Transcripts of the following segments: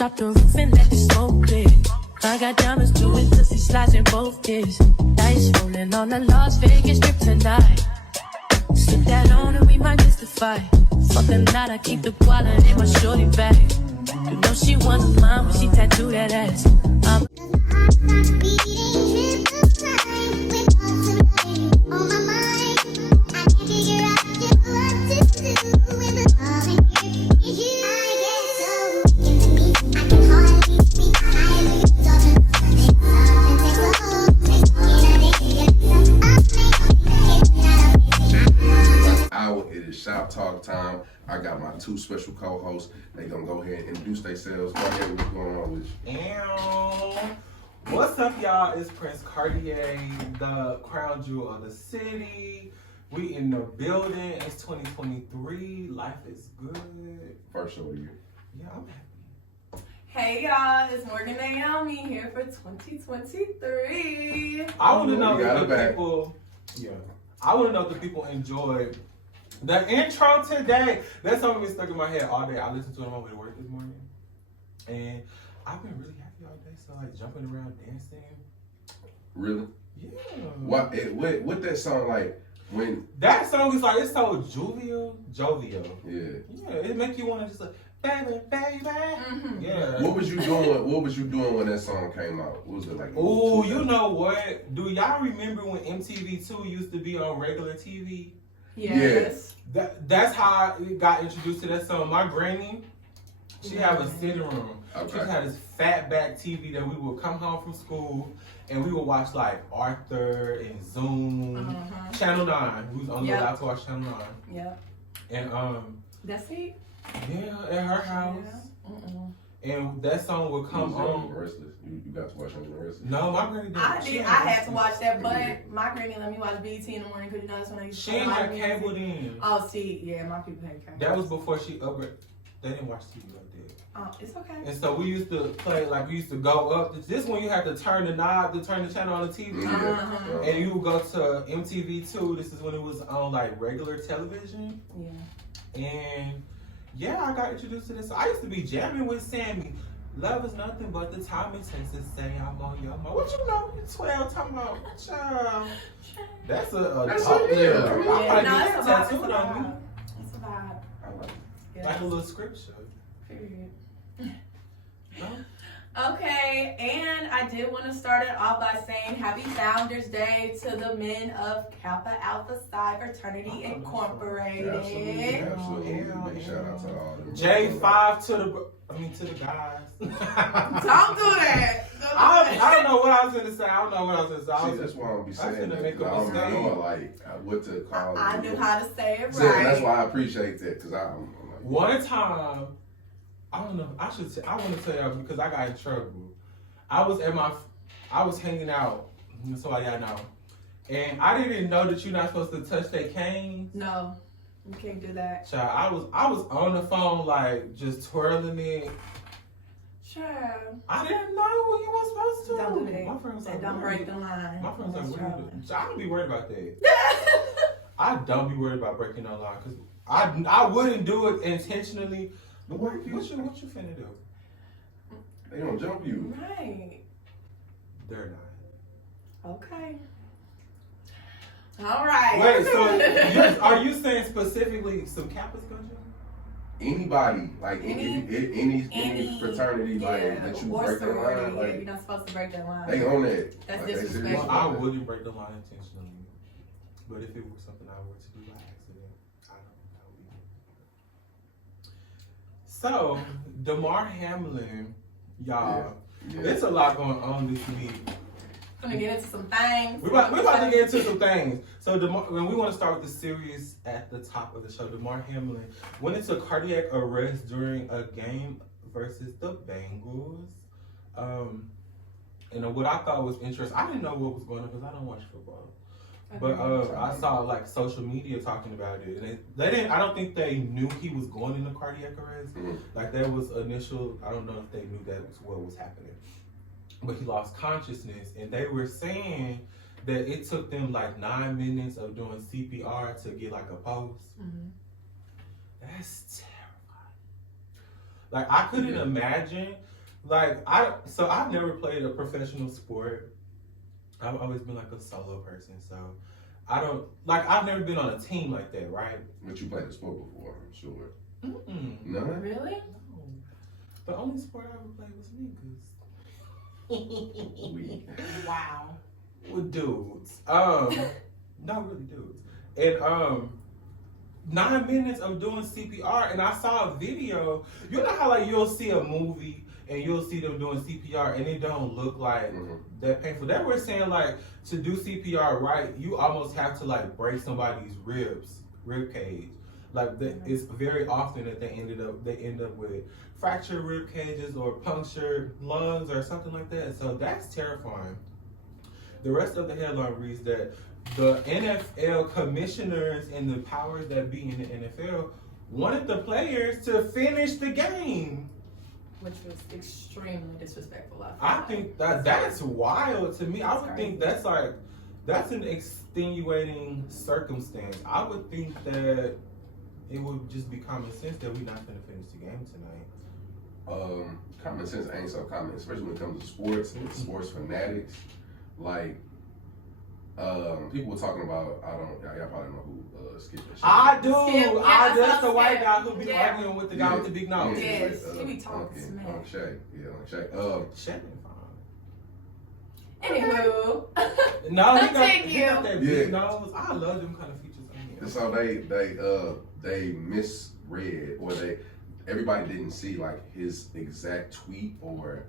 Drop the roof and let the smoke clear. I got diamonds doing pussy slides in both ears. Dice rolling on the Las Vegas strip tonight. Slip that on and we might mystify. Fuck the night, I keep the wallet in my shorty bag. You know she want mine when she tattoo that ass. Shop talk time. I got my two special co-hosts. They gonna go ahead and introduce themselves. Cartier, what's going on with you? What's up, y'all? It's Prince Cartier, the crown jewel of the city. We in the building. It's 2023. Life is good. First show of the year. Yeah, I'm happy. Hey y'all, it's Morgan Naomi here for 2023. I want to know if the people. Yeah, I want to know if the people enjoyed the intro today. That song been stuck in my head all day. I listened to it on my way to work this morning. And I've been really happy all day. So like jumping around, dancing. Really? Yeah. What that song like when that song is like, it's so jovial. Yeah. Yeah, it make you want to just like, baby. Mm-hmm. Yeah. What was you doing when that song came out? What was it like? Oh, you know what? Do y'all remember when MTV2 used to be on regular TV? Yes. That's how I got introduced to that song. My granny, she had a sitting room. Okay. She had this fat back TV that we would come home from school and we would watch like Arthur and Zoom, Channel 9. We was only allowed to watch Channel 9. Yep. And that's it. Yeah, at her house. Yeah. And that song would come on. Restless. You got to watch something Restless? No, my granny didn't. I had to watch that, but my granny let me watch BT in the morning because you know that's when I used to. She didn't have cable then. Oh, see, yeah, my people had cable. That was before she upgraded. They didn't watch TV like that. Oh, it's okay. And so we used to play, like we used to go up. This one you had to turn the knob to turn the channel on the TV. And you would go to MTV2. This is when it was on like regular television. Yeah. And yeah, I got introduced to this. I used to be jamming with Sammy. Love is nothing but the time it takes to say I'm on your mind. What you know? You're 12 talking about, child. That's a That's dope it, yeah. lyric. I might No, get it's tattooed a on me. vibe. It's a vibe. I like it. Yes. Like a little scripture. Period. No? Okay, and I did want to start it off by saying Happy Founders Day to the men of Kappa Alpha Psi Fraternity Incorporated. Absolutely. Big shout out to all them. J5 to the guys. Don't do that. I don't know what I was going to say. See, that's why I don't be saying that. I don't know like what to call it. I knew how to say it right. Yeah, that's why I appreciate that because I'm like, one time, I don't know. I want to tell y'all because I got in trouble. I was hanging out, so I got now, and I didn't know that you're not supposed to touch that cane. No, you can't do that. Child, I was on the phone like just twirling it. Sure. I didn't know what you were supposed to. Don't do that. My friend was like, don't break the line. My friend was like, what are you doing? I don't be worried about that. I don't be worried about breaking no line because I wouldn't do it intentionally. But what you finna do? they don't jump you. Right. They're not. Okay. All right. Wait, so are you saying specifically some Kappas gonna jump? Anybody, like any fraternity, like that you or break the sorority, line, like you're not supposed to break that line. they own that. That's like, disrespectful. Well, I wouldn't break the line intentionally, but if it was something I were to do by accident, I don't know. So, DeMar Hamlin, y'all, there's a lot going on this week. I'm gonna get into some things. We're about to get into some things. So, when we want to start with the series at the top of the show, DeMar Hamlin went into cardiac arrest during a game versus the Bengals. And what I thought was interesting, I didn't know what was going on because I don't watch football. But I saw like social media talking about it, and they didn't. I don't think they knew he was going into cardiac arrest. Like there was initial. I don't know if they knew that was what was happening. But he lost consciousness, and they were saying that it took them like 9 minutes of doing CPR to get like a pulse. That's terrifying. Like I couldn't imagine. I've never played a professional sport. I've always been like a solo person, so I've never been on a team like that, right? But you played a sport before, I'm sure. No. Really? No. The only sport I ever played was niggas. Wow. With dudes. Not really dudes. And 9 minutes of doing CPR, and I saw a video. You know how like you'll see a movie and you'll see them doing CPR and it don't look like that painful. They were saying like to do CPR right, you almost have to like break somebody's rib cage. Like it's very often that they end up with fractured rib cages or punctured lungs or something like that. So that's terrifying. The rest of the headline reads that the NFL commissioners and the powers that be in the NFL wanted the players to finish the game. Which was extremely disrespectful. I think that's wild to me. I would think that's an extenuating circumstance. I would think that it would just be common sense that we're not going to finish the game tonight. Common sense ain't so common, especially when it comes to sports and sports fanatics. Like, people were talking about, y'all probably know who Skip is. I do. Skip, yeah, That's the white Skip. guy who be arguing with the guy with the big nose. Yes, he be talking smack. Shay. Yeah, Shay. Shay been fine. Anywho. No, he got Continue. that big nose. I love them kind of features on him. So they misread, or everybody didn't see like his exact tweet or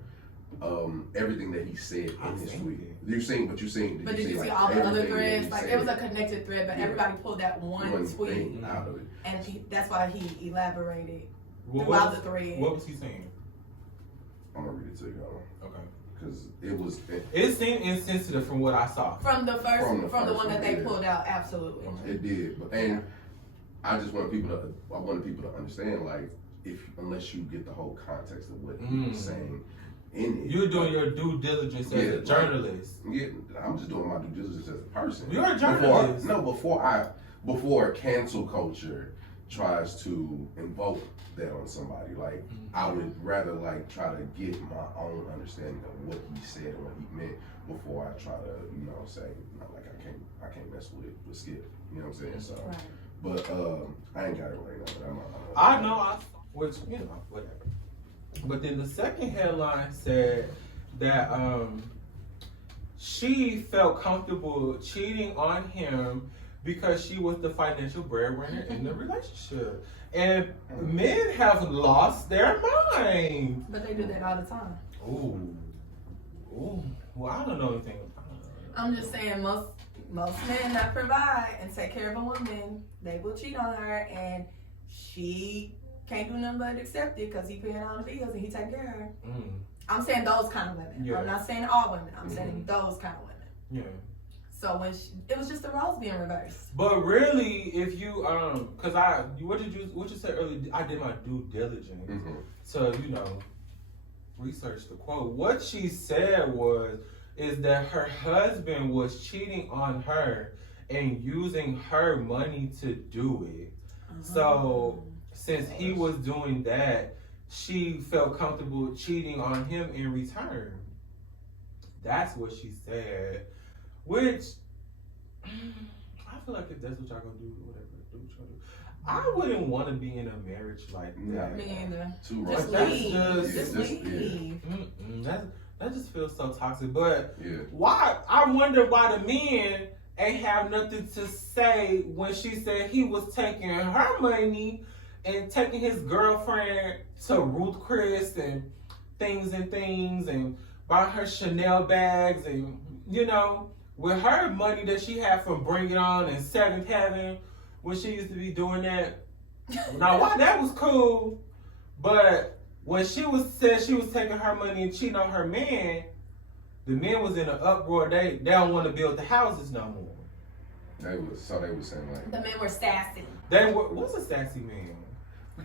everything that he said in his tweet. But you seen But did you see like all the other everything that threads? he Like said? it was a connected thread, but everybody pulled that one tweet thing out of it. and that's why he elaborated What throughout the thread. What was he saying? I'm gonna read it to you, Okay. because It seemed insensitive from what I saw. From the first one that they yeah. pulled out, absolutely. It did, and I just wanted people to understand, like, unless you get the whole context of what he was saying in it. You're doing your due diligence as a journalist. Yeah, I'm just doing my due diligence as a person. You're a journalist. Before cancel culture tries to invoke that on somebody, like I would rather like try to get my own understanding of what he said and what he meant before I try to, say, like I can't mess with Skip. You know what I'm saying? So, Right. but I ain't got it right now. But I know, which whatever. But then the second headline said that she felt comfortable cheating on him because she was the financial breadwinner in the relationship. And men have lost their mind. But they do that all the time. Ooh. Well, I don't know anything. I'm just saying most men that provide and take care of a woman, they will cheat on her, and she can't do nothing but accept it because he paying all the bills and he taking care of her. I'm saying those kind of women. Yeah. I'm not saying all women. I'm saying those kind of women. Yeah. So it was just the roles being reversed. But really, if you cause what you said earlier, I did my due diligence to research the quote. What she said is that her husband was cheating on her and using her money to do it. So since he was doing that, she felt comfortable cheating on him in return. That's what she said. Which, I feel like if that's what y'all gonna do, whatever, do what y'all do. I wouldn't want to be in a marriage like that. Me either. Too Just right. leave. Just leave. That just feels so toxic. But Yeah. why? I wonder why the men ain't have nothing to say when she said he was taking her money and taking his girlfriend to Ruth Chris and things and buying her Chanel bags and with her money that she had from Bring It On and Seventh Heaven when she used to be doing that. Now, why that was cool, but when she said she was taking her money and cheating on her man, the men was in an uproar. They don't want to build the houses no more. They were saying like The men were sassy. What's a sassy man?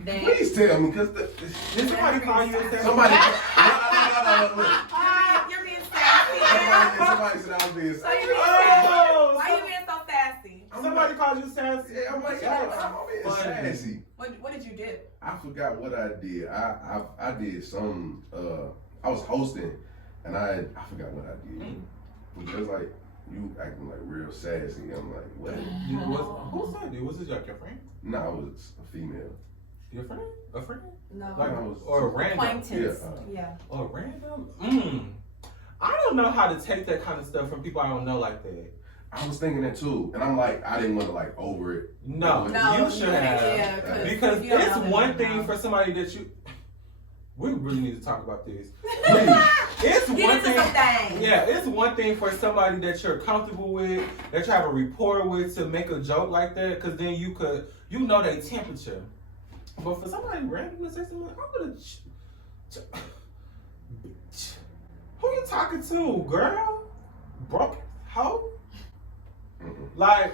Please tell me, because Did somebody call you a sassy somebody. man? You're being sassy. Somebody said I was being So you're being Oh, sassy. Why are you being so sassy? Somebody called you sassy? Yeah, I'm like, I'm being Funny. sassy. What did you did? I forgot what I did. I did some. I was hosting, and I forgot what I did. Because like you acting like real sassy. I'm like, what? Who said it? Was it like your friend? No, I was a female. Your friend? A friend? No. Like, I was or a random? Acquaintance. Yeah, Yeah. Or random? I don't know how to take that kind of stuff from people I don't know like that. I was thinking that too, and I'm like, I didn't want to like over it. No, you should have. Yeah, because you don't it's know them one thing now. for somebody that you. We really need to talk about this. Please. It's Get one into thing. some things. Yeah, it's one thing for somebody that you're comfortable with, that you have a rapport with, to make a joke like that, because then you know their temperature. But for somebody random to say something, I'm gonna. Who you talking to, girl? Broke hoe? Like,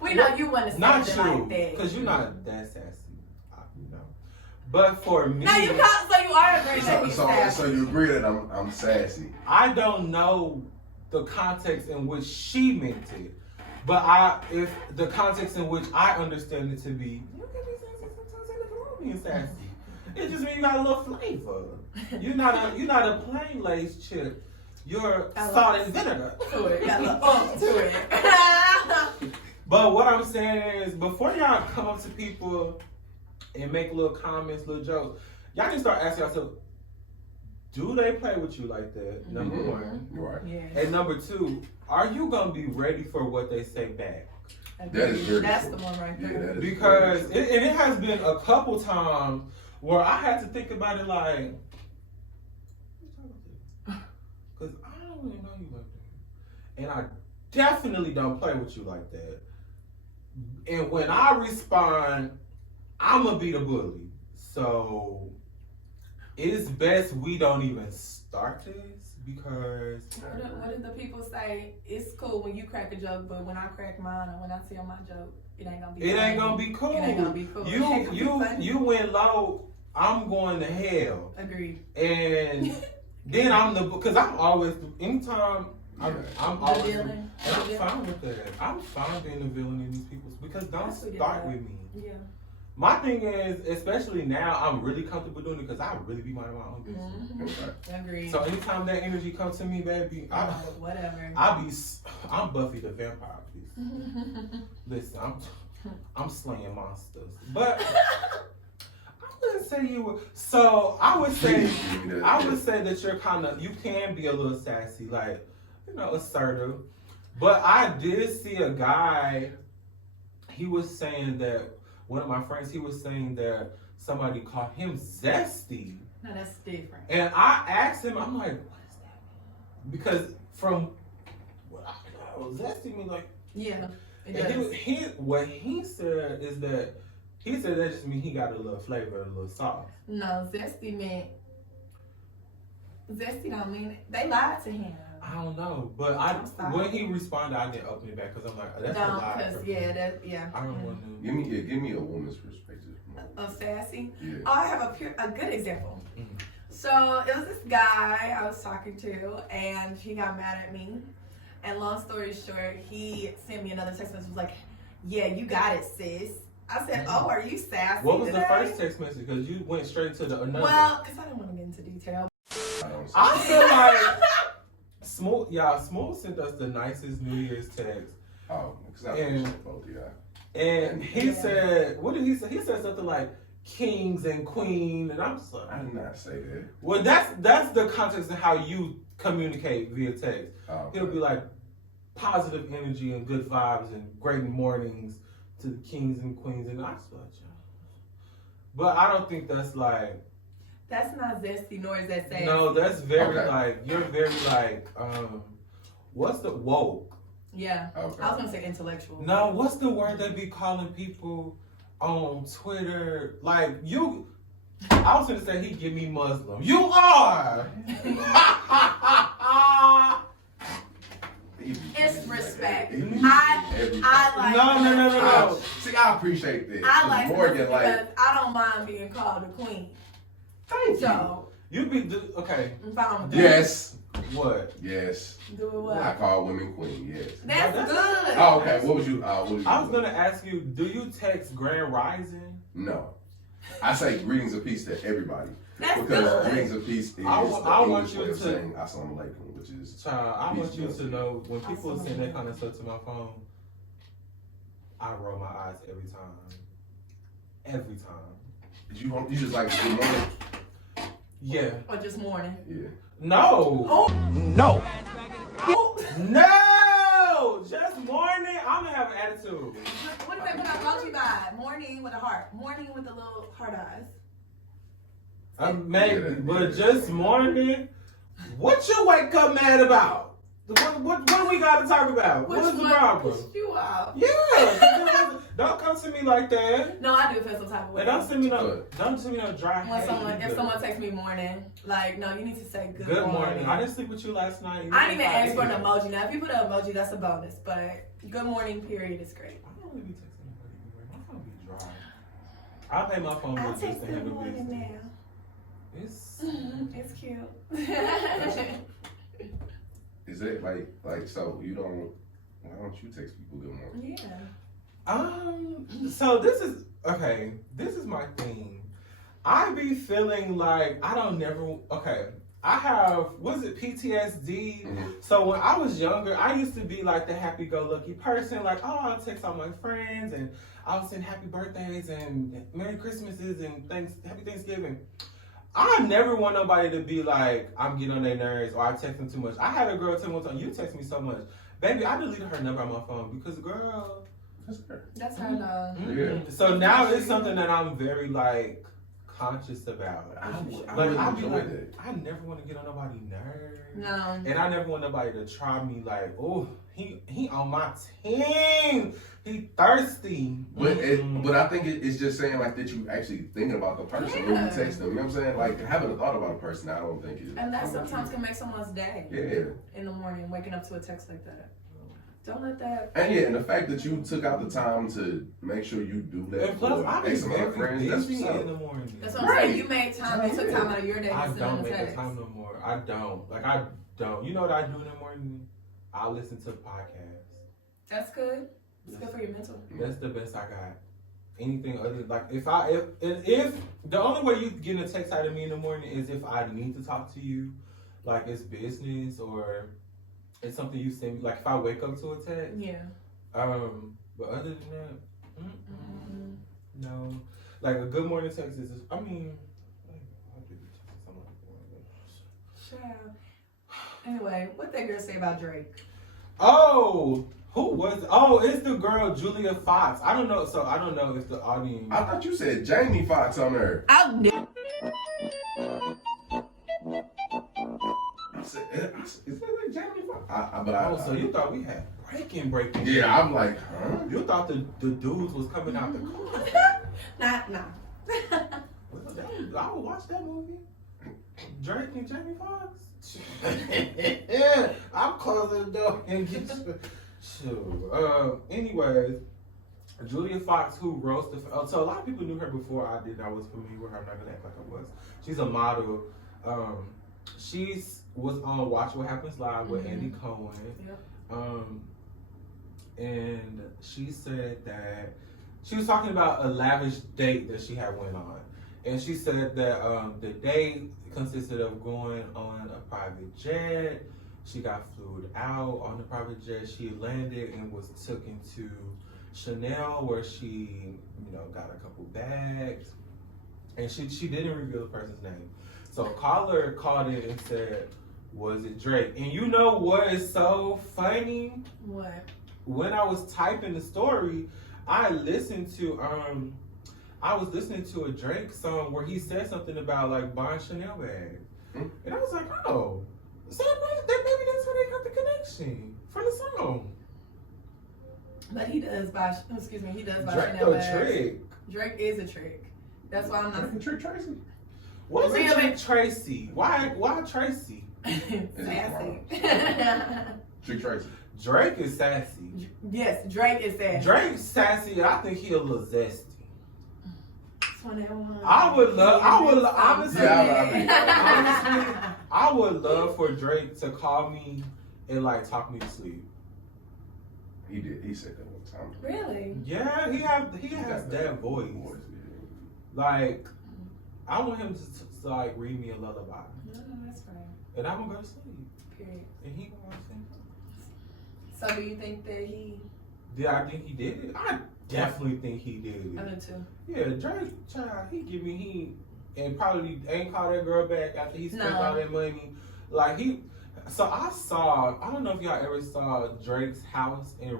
We know you want to say not it you, like that. because you're not that sassy, you know. But for me, No, you can't. So you are agreeing that he's So sassy. you agree that I'm sassy? I don't know the context in which she meant it, but if the context in which I understand it to be, you can be sassy sometimes. Ain't nothing wrong with being sassy. It just means you got a little flavor. You're not a plain Lay's chip. You're salt and vinegar. To it. Got a little to it. But what I'm saying is, before y'all come up to people and make little comments, little jokes, y'all need to start asking yourself, do they play with you like that? Number one. Right. Yeah. And number two, are you gonna be ready for what they say back? That is very That's true. the one right Yeah, there. that is Because very true. it has been a couple times where I had to think about it like, because I don't really know you like that. And I definitely don't play with you like that. And when I respond, I'm going to be the bully. So it's best we don't even start this because... What did the people say? It's cool when you crack a joke, but when I crack mine or when I tell my joke, it ain't gonna be. It ain't funny. gonna be cool. It ain't gonna be cool. It ain't gonna be funny. You went low, I'm going to hell. Agreed. And then because I'm always, anytime I'm always, villain. and I'm fine with that. I'm fine being the villain in these people's, because don't That's what it start is. with me. Yeah. My thing is, especially now, I'm really comfortable doing it because I really be minding my own business. Mm-hmm. Agreed. So anytime that energy comes to me, baby, Whatever. I'm Buffy the Vampire, please. Listen, I'm slaying monsters, but I wouldn't say you were. So I would say that you're you can be a little sassy, like, you know, assertive. But I did see a guy. He was saying that one of my friends. He was saying that somebody called him zesty. No, that's different. And I asked him, I'm like, what does that mean? Because from what I know, zesty means like. Yeah. It And does. what he said is that just means he got a little flavor, a little sauce. No, zesty don't mean it. They lied to him. I don't know, but when he responded, I didn't open it back because I'm like, that's a lie. I don't want to. Give me a woman's perspective. Of sassy. Yeah. Oh, I have a good example. Mm-hmm. So it was this guy I was talking to, and he got mad at me. And long story short, he sent me another text message. Was like, "Yeah, you got it, sis." I said, "Oh, are you sassy?" What was today? the first text message? Because you went straight to the another. Well, because I didn't want to get into detail. I feel like Smooth sent us the nicest New Year's text. Oh, because I appreciate both of y'all. And he said, what did he say? He said something like kings and queen, and I'm just like, I did not say that. well, that's the context of how you communicate via text. Oh, He'll be like positive energy and good vibes and great mornings to the kings and queens, and I just like, but I don't think that's like. That's not zesty, nor is that sassy. No, that's very Okay. you're very what's the woke? Yeah. Okay. I was gonna say intellectual. No, what's the word they be calling people on Twitter? Like you, I was gonna say he give me Muslim. You are. It's respect. Every- I like. No. See, I appreciate that. I like Morgan, because I don't mind being called a queen. Thank you. So You be okay. I'm fine with that. Yes. What? Yes. Do what? I call women queen. Yes. That's No, good. Oh, okay. What was you? I was gonna ask you, do you text Grand Rising? No. I say greetings of peace to everybody. That's Because good. greetings of peace is I the want English you way of to- saying assalamu alaikum, which is Child, I want you peace to be know when people send that kind of stuff to my phone, I roll my eyes every time. Every time. you just like good morning. Yeah. Or just morning. Yeah. No. Oh. No. Oh. No. Just morning. I'm gonna have an attitude. What if they put an emoji by? Morning with a heart. Morning with the little heart eyes. Maybe, Yeah, but yeah. just morning. What you wake up mad about? What do we got to talk about? What's the problem? Pissed you off? Yeah. Don't come to me like that. No, I do feel some type of way. And don't send me no dry When hate if either. someone texts me morning, like, no, you need to say good, Good morning. I didn't sleep with you last night. I didn't even ask for an emoji. Now, if you put an emoji, that's a bonus. But good morning, period, is great. I don't really be texting anybody. My phone be dry. I pay my phone I'll bill just text to good handle morning business. now. It's It's cute. Is it like so you don't why don't you text people good morning? Yeah. So this is okay. This is my thing. I be feeling like I don't never. Okay, I have PTSD. Mm-hmm. So when I was younger, I used to be like the happy-go-lucky person. Like, oh, I'll text all my friends and I'll send happy birthdays and Merry Christmases and Happy Thanksgiving. I never want nobody to be like, I'm getting on their nerves or I text them too much. I had a girl tell me one time, you text me so much. Baby, I deleted her number on my phone because, girl. That's her. That's her, though. Yeah. So now it's something that I'm very, like, conscious about. I Like, really I be enjoy like, that. I never want to get on nobody's nerves. No. And I never want nobody to try me like, oh, he on my team. He thirsty. But I think it's just saying like that you actually thinking about the person when you text them. You know what I'm saying? Like having a thought about a person, I don't think is. And that sometimes can make someone's day. Yeah. In the morning, waking up to a text like that. Don't let that. And yeah, and the fact that you took out the time to make sure you do that And plus, I for be X amount of very friends, that's busy what's in up. the morning. That's what I'm saying. You made time. You took time out of your day to I send don't them a make the text. time no more. I don't. Like, I don't. You know what I do in the morning? I listen to podcasts. That's good. It's good for your mental. That's the best I got. Anything other like if the only way you get a text out of me in the morning is if I need to talk to you, like it's business or it's something you send me. Like if I wake up to a text. Yeah. But other than that, no. Like a good morning text is. I mean, I'll do something like that. Sure. Anyway, what that girl say about Drake? Oh. Who was? Oh, it's the girl Julia Fox. I don't know. So I don't know if the audience. I thought you said Jamie Foxx on there. I'll never. Is that like Jamie Foxx? Oh, so you thought we had breaking? Yeah, I'm like, huh? You thought the dudes was coming out the car? Nah. I would watch that movie. Drake and Jamie Foxx. I'm closing the door and get you. Sure. Anyways, Julia Fox, who roasted. So a lot of people knew her before I did. I was familiar with her. I'm not gonna act like I was. She's a model. She was on Watch What Happens Live with Andy Cohen. Yep. And she said that she was talking about a lavish date that she had went on. And she said that the date consisted of going on a private jet. She got flew out on the private jet. She landed and was taken to Chanel where she, got a couple bags. And she didn't reveal the person's name. So a caller called in and said, was it Drake? And you know what is so funny? What? When I was typing the story, I was listening to a Drake song where he said something about like buying Chanel bags. And I was like, oh, so maybe that's where they got the connection from the song. But he does buy. Excuse me. He does buy Drake Chanel a bags. trick. Drake is a trick. That's why I'm not. Trick Tracy. What's Really? a trick Tracy? Why Tracy? Sassy. Trick Tracy. Drake is sassy. Yes, Drake is sassy. Drake's sassy. I think he a little zesty. honestly. I would love for Drake to call me and like talk me to sleep. He did. He said that one time. Really? Yeah, he has that voice. Like, I want him to like read me a lullaby. No, that's fine. And I'm gonna go to sleep. Period. And he gonna go to sleep. So do you think that he? Did I think he did it? I definitely think he did I it. do too. Yeah, Drake, child, he and probably ain't call that girl back after he spent all that money. Like so I don't know if y'all ever saw Drake's house in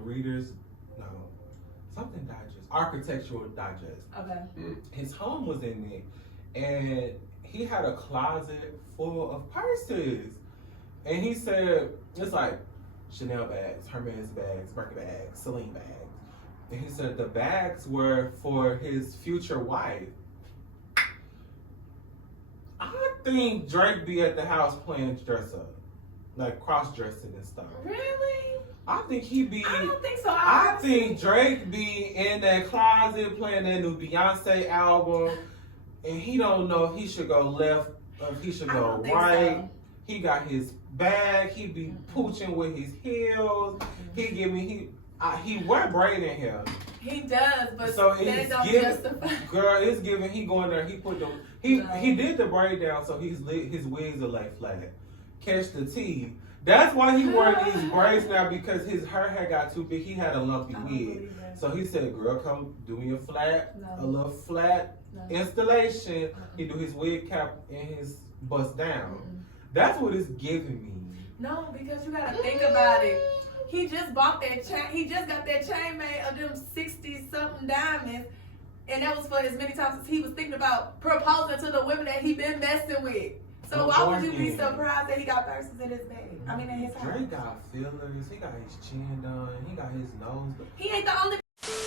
something digest, Architectural Digest. Okay. His home was in it, and he had a closet full of purses. And he said, it's like Chanel bags, Hermes bags, Birkin bags, Celine bags. And he said the bags were for his future wife. I think Drake be at the house playing dress up, like cross-dressing and stuff. Really? I think he be. I don't think so. I think Drake be in that closet playing that new Beyonce album, and he don't know if he should go left or if he should go right. So. He got his bag. He be pooching with his heels. He wear braid in here. He does, but so that don't justify. Girl, it's giving. He going there. He put them. He did the braid down so his wigs are like flat. Catch the T. That's why he wore these braids now, because his hair had got too big. He had a lumpy wig. So he said, girl, come do me a little flat installation. He do his wig cap and his bust down. That's what it's giving me. No, because you gotta think about it. He just bought that chain. He just got that chain made of them 60-something diamonds. And that was for as many times as he was thinking about proposing to the women that he been messing with. So why would you be surprised that he got purses in his bag? I mean, in his house. Drake got fillers. He got his chin done. He got his nose done. He ain't the only.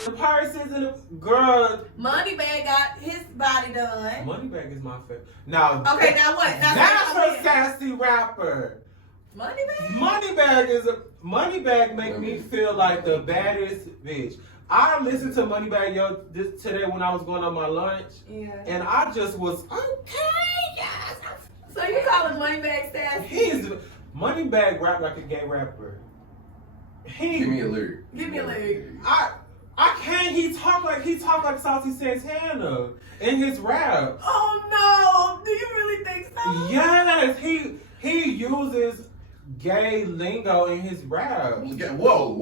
The purses and the girl. Moneybag got his body done. Moneybag is my favorite. Now. Okay, now what? That's a sassy rapper. Moneybag? Moneybag make me feel like the baddest bitch. I listened to Moneybag today when I was going on my lunch. Yeah. And I just was okay, yes. So you calling Moneybag sassy? Moneybag rap like a gay rapper. Give me a lyric. Give me a lyric. I can't. He talk like Saucy Santana in his rap. Oh no! Do you really think so? Yes, he uses gay lingo in his rap. Whoa.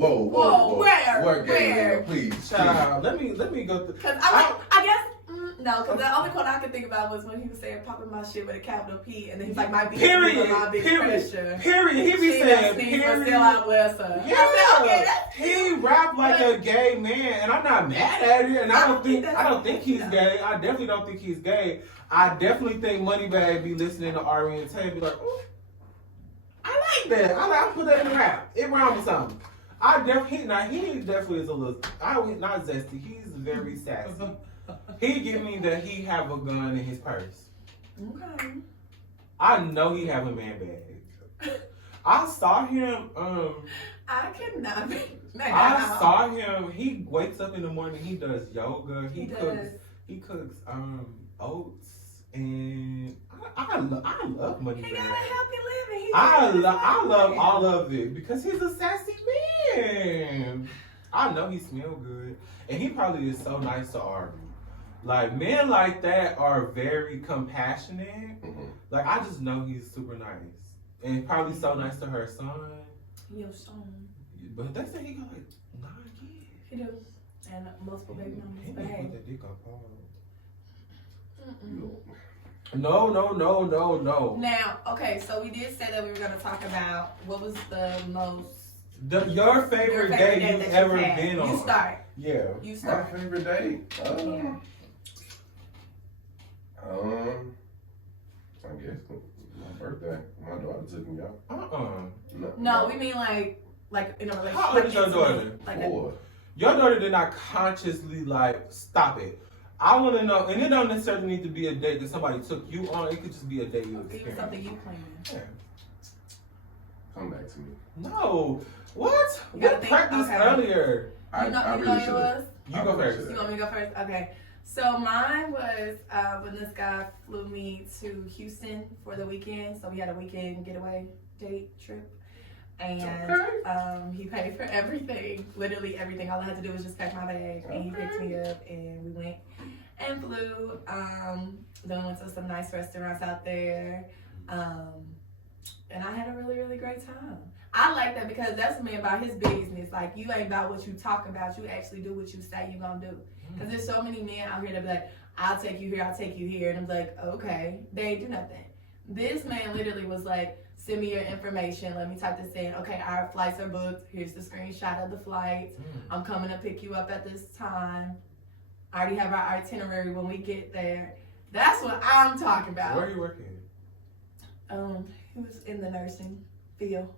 Where? Lingo, please. Child, let me go through. Cause I guess. No, because the only quote I could think about was when he was saying popping my shit with a capital P, and then he's like, my big pressure. Period. He be saying, period. Still I bless her. Yeah. I said, okay, he rap like a gay man, and I'm not mad at it, and I don't think he's gay. I definitely don't think he's gay. I definitely think Moneybag be listening to Ari and Tay and be like, ooh, I like that. I'll put that in the rap. It rhymes with something. He definitely is a little, not zesty, he's very sassy. He give me that he have a gun in his purse. Okay. I know he have a man bag. I saw him, I cannot be. I saw him, he wakes up in the morning, he does yoga, he cooks oats, and I love Moneybag. He got a healthy living. I love all of it because he's a sassy man. I know he smell good, and he probably is so nice to Ari. Like, men like that are very compassionate. Mm-hmm. Like, I just know he's super nice, and probably so nice to her son. Your son. But they say he got like 9 kids. He does, and multiple baby mamas. He didn't put that dick up hard. No. Now, okay, so we did say that we were going to talk about what was the most... Your favorite date you've ever been on. You start. Yeah. You start. My favorite date? Yeah. I guess my birthday. My daughter took me out. No, we mean like in a relationship. How old is your daughter? 4. Your daughter did not consciously stop it. I want to know, and it don't necessarily need to be a date that somebody took you on. It could just be a date you experienced. Even something you planned. Yeah. Come back to me. No. What? You We practiced earlier. I really should. You go first. You want me to go first? Okay. So mine was when this guy flew me to Houston for the weekend. So we had a weekend getaway date trip. And he paid for everything, literally everything. All I had to do was just pack my bag, and he picked me up, and we went. And flew. Then went to some nice restaurants out there. And I had a really, really great time. I like that because that's me about his business. Like, you ain't about what you talk about. You actually do what you say you gonna do. Because there's so many men out here that be like, I'll take you here, I'll take you here. And I'm like, okay. They ain't do nothing. This man literally was like, send me your information. Let me type this in. Okay, our flights are booked. Here's the screenshot of the flights. I'm coming to pick you up at this time. I already have our itinerary when we get there. That's what I'm talking about. Where are you working? He was in the nursing field.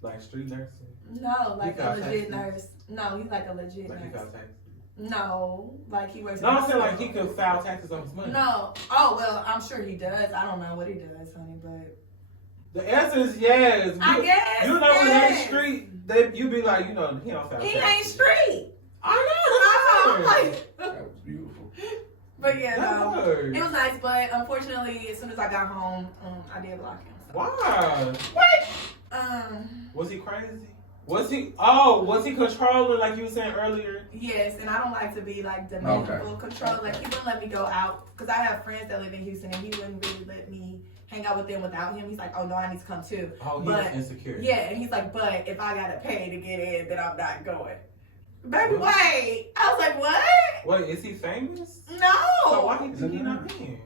Like street nursing? No, like He a got legit taxes? nurse. No, he's like a legit Like he nurse. file taxes? No, like he works. No, I'm saying like he could file taxes on his money. No. Oh, well, I'm sure he does. I don't know what he does, honey, but. The answer is yes. I guess. You know, yes. in that street, they, you be like, you know, he don't file He taxes. ain't straight. I know. I'm like. That was beautiful. But yeah, no. Word. It was nice, but unfortunately, as soon as I got home, I did block him. So. Why? What? Was he crazy? Was he controlling like you were saying earlier? Yes, and I don't like to be like demanding full control. Like, he wouldn't let me go out because I have friends that live in Houston, and he wouldn't really let me hang out with them without him. He's like, oh no, I need to come too. Oh, but, he's insecure. Yeah, and he's like, but if I gotta pay to get in, then I'm not going. Baby, wait. I was like, what? Wait, is he famous? No. So why he think he not in?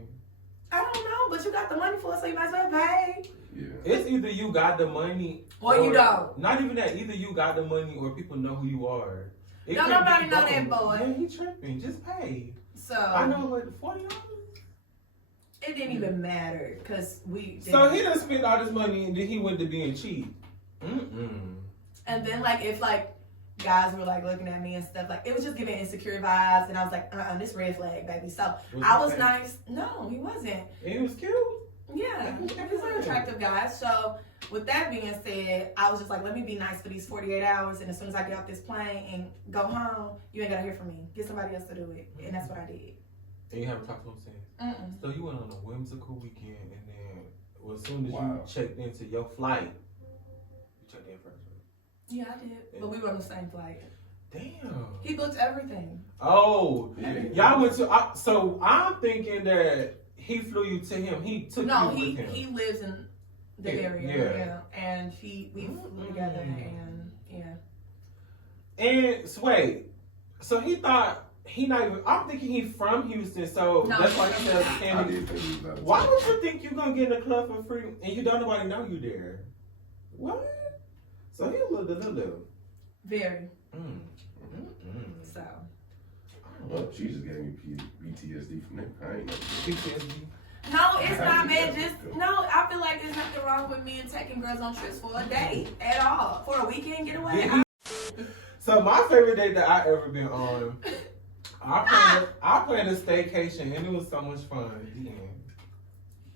I don't know, but you got the money for it, so you might as well pay. Yeah. It's either you got the money or you don't. Not even that. Either you got the money or people know who you are. It Don't can't nobody be know both. that, boy. Yeah, he tripping. Just pay. So I know what, $40? it didn't even matter because we. So he done spent all this money and then he went to being cheap. And then like if like guys were like looking at me and stuff, like it was just giving insecure vibes, and I was like, this red flag, baby. So I was nice. No, he wasn't. And he was cute. Yeah, he's an attractive guy. So with that being said, I was just like, let me be nice for these 48 hours, and as soon as I get off this plane and go home, you ain't gotta hear from me. Get somebody else to do it, and that's what I did. And you haven't talked to him since. So you went on a whimsical weekend, and then as soon as you checked into your flight, you checked in first, right? Yeah, I did. But we were on the same flight. Damn. He booked everything. Oh, y'all went to. So I'm thinking that he flew you to him. He took you with him. He lives in the area. Yeah. And we flew together, and yeah. And wait, so he thought he not even. I'm thinking he from Houston, so that's why he said Candy. Why would you think you gonna get in the club for free and you don't nobody know you there? What? So he a little. Very. So. Well, she just gave me PTSD from that. I ain't know. PTSD. No, it's not, man. I feel like there's nothing wrong with me and taking girls on trips for a date at all. For a weekend getaway. Yeah. So my favorite date that I ever been on, I planned a staycation and it was so much fun.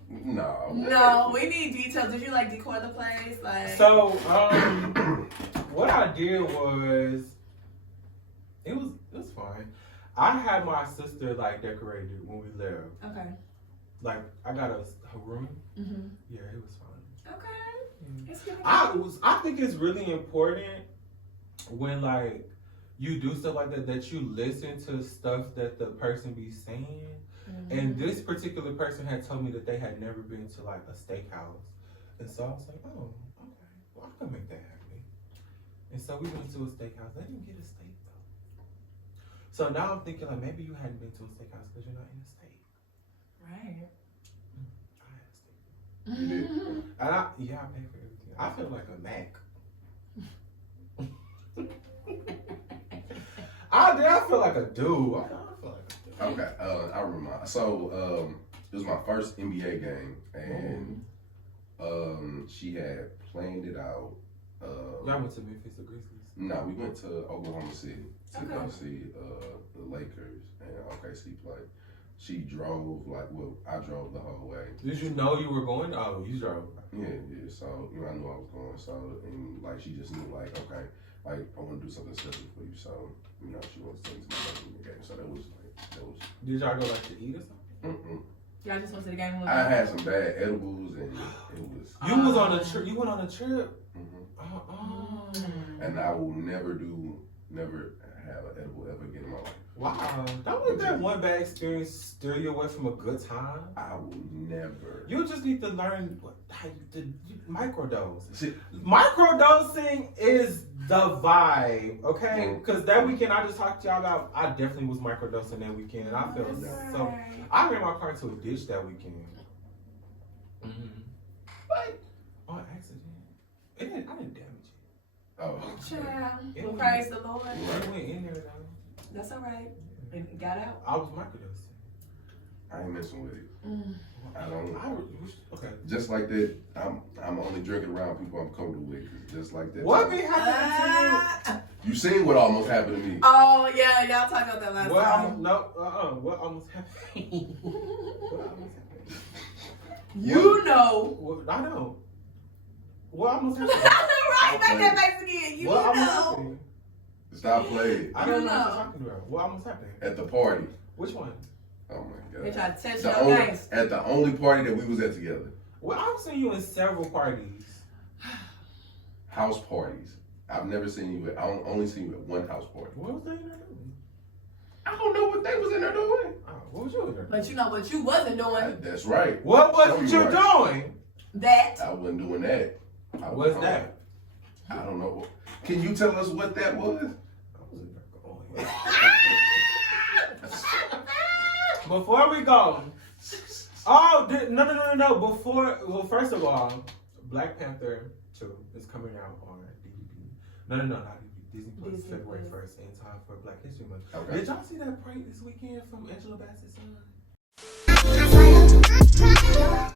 No, we need details. Did you like decor the place? Like. So what I did was, it was fun. I had my sister like decorated when we left. Okay. Like I got her room. Mm-hmm. Yeah, it was fun. Okay. It's really I think it's really important when like you do stuff like that you listen to stuff that the person be saying. Mm-hmm. And this particular person had told me that they had never been to like a steakhouse, and so I was like, oh, okay, well I can make that happen. And so we went to a steakhouse. They didn't get a steak though. So now I'm thinking like maybe you hadn't been to a steakhouse because you're not in the state. Right. I had a steak. You did? And I paid for everything. I feel like a Mac. I feel like a dude. Okay, I remember. So it was my first NBA game, and she had planned it out. Y'all went to Memphis or Grizzlies? No, we went to Oklahoma City to go see the Lakers and OKC play. She drove I drove the whole way. Did you know you were going? Oh, you drove. Yeah. So I knew I was going. So and she just knew okay, I want to do something special for you. So she wants to take me to the game. So that was. Did y'all go to eat or something? Y'all just went to the game. I had some bad edibles and it was. You was on a trip. You went on a trip. And I will never have an edible ever again in my life. Wow. Don't let that one bad experience steer you away from a good time. I will never. You just need to learn how to microdose. See, Microdosing is the vibe, okay? Mm. Because that weekend I just talked to y'all about, I definitely was microdosing that weekend, and I felt so. I ran my car into a ditch that weekend. Mm-hmm. What? On accident. I didn't damage it. Oh. Child. Praise the Lord. It went in there though. That's all right. And it got out. I was microdosing. I ain't messing with it. Mm. I don't. Okay. Just like that, I'm only drinking around people I'm comfortable with. 'Cause just like that. What be happening You seen what almost happened to me? Oh yeah, y'all talked about that last to you? time. What almost happened? What almost happened? You know. What, I know. What almost happened? Right, make that face again. You What almost know. happened? Stop playing. I don't You know what know. you're talking about. What almost happened? At the party. Which one? Oh my They god. tried to touch The your only, face. at the only party that we was at together. Well, I've seen you in several parties. House parties. I've never seen you at. I only seen you at one house party. What was they in there doing? I don't know what they was in there doing. Oh, what was you in there? But you know what you wasn't doing? That's right. What Show was you you right. doing? That. I wasn't doing that. I was What's home. that? I don't know. Can you tell us what that was? I was in there going. Before we go, no. Well, first of all, Black Panther 2 is coming out on DVD. No, not DVD. Disney Plus, Disney February Plus. 1st, in time for Black History Month. Okay. Did y'all see that parade this weekend from Angela Bassett's son?